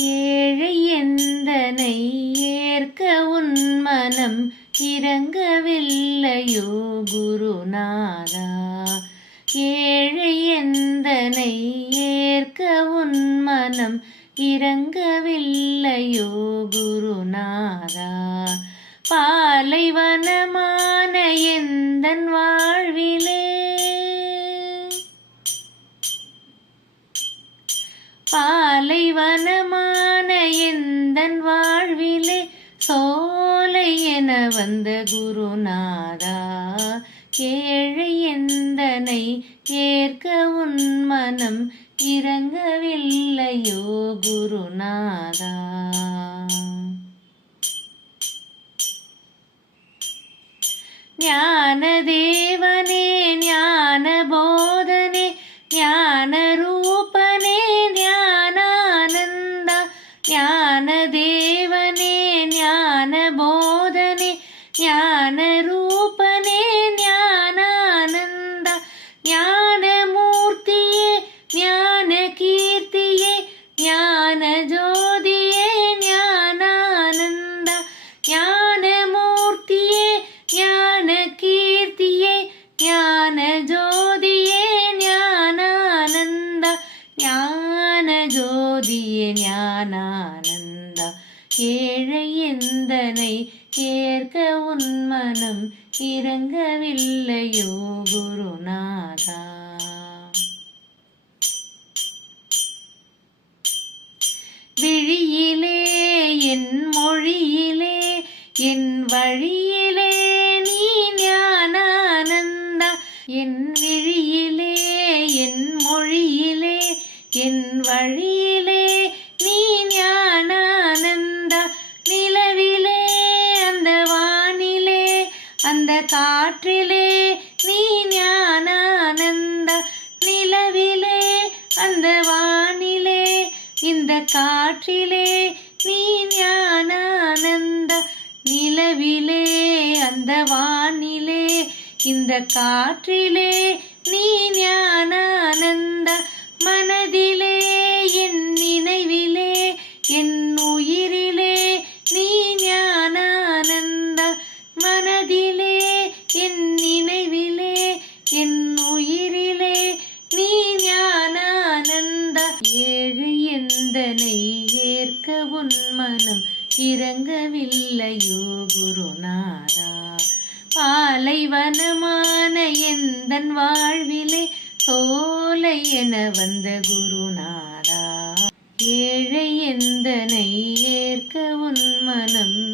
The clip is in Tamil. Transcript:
ஏழை எந்தனை ஏற்க உன் மனம் இறங்கவில்லையோ குருநாதா? ஏழை எந்தனை ஏற்க உன் மனம் இறங்கவில்லையோ குருநாதா? பாலைவனமான எந்தன் வாழ்விலே? பாலைவனமான எந்தன் வாழ்விலே சோலை என வந்த குருநாதா. ஏழை எந்தனை ஏற்க உன் மனம் இறங்கவில்லையோ குருநாதா. ஞானதே ஏழை எந்தனை ஏற்க உன் மனம் இறங்கவில்லையோ குருநாதா? விழியிலே என் மொழியிலே என் வழியிலே நீ ஞானானந்தா. என் விழியிலே என் மொழியிலே என் வழியிலே காற்றிலே நீ ஞானானந்த நிலவிலே அந்த வானிலே இந்த காற்றிலே நீ ஞானானந்த உன் மனம் இறங்கவில்லையோ குருநாதா. பாலைவனமான எந்தன் வாழ்விலே சோலை என வந்த குருநாதா. ஏழை எந்தனை ஏற்க உன் மனம்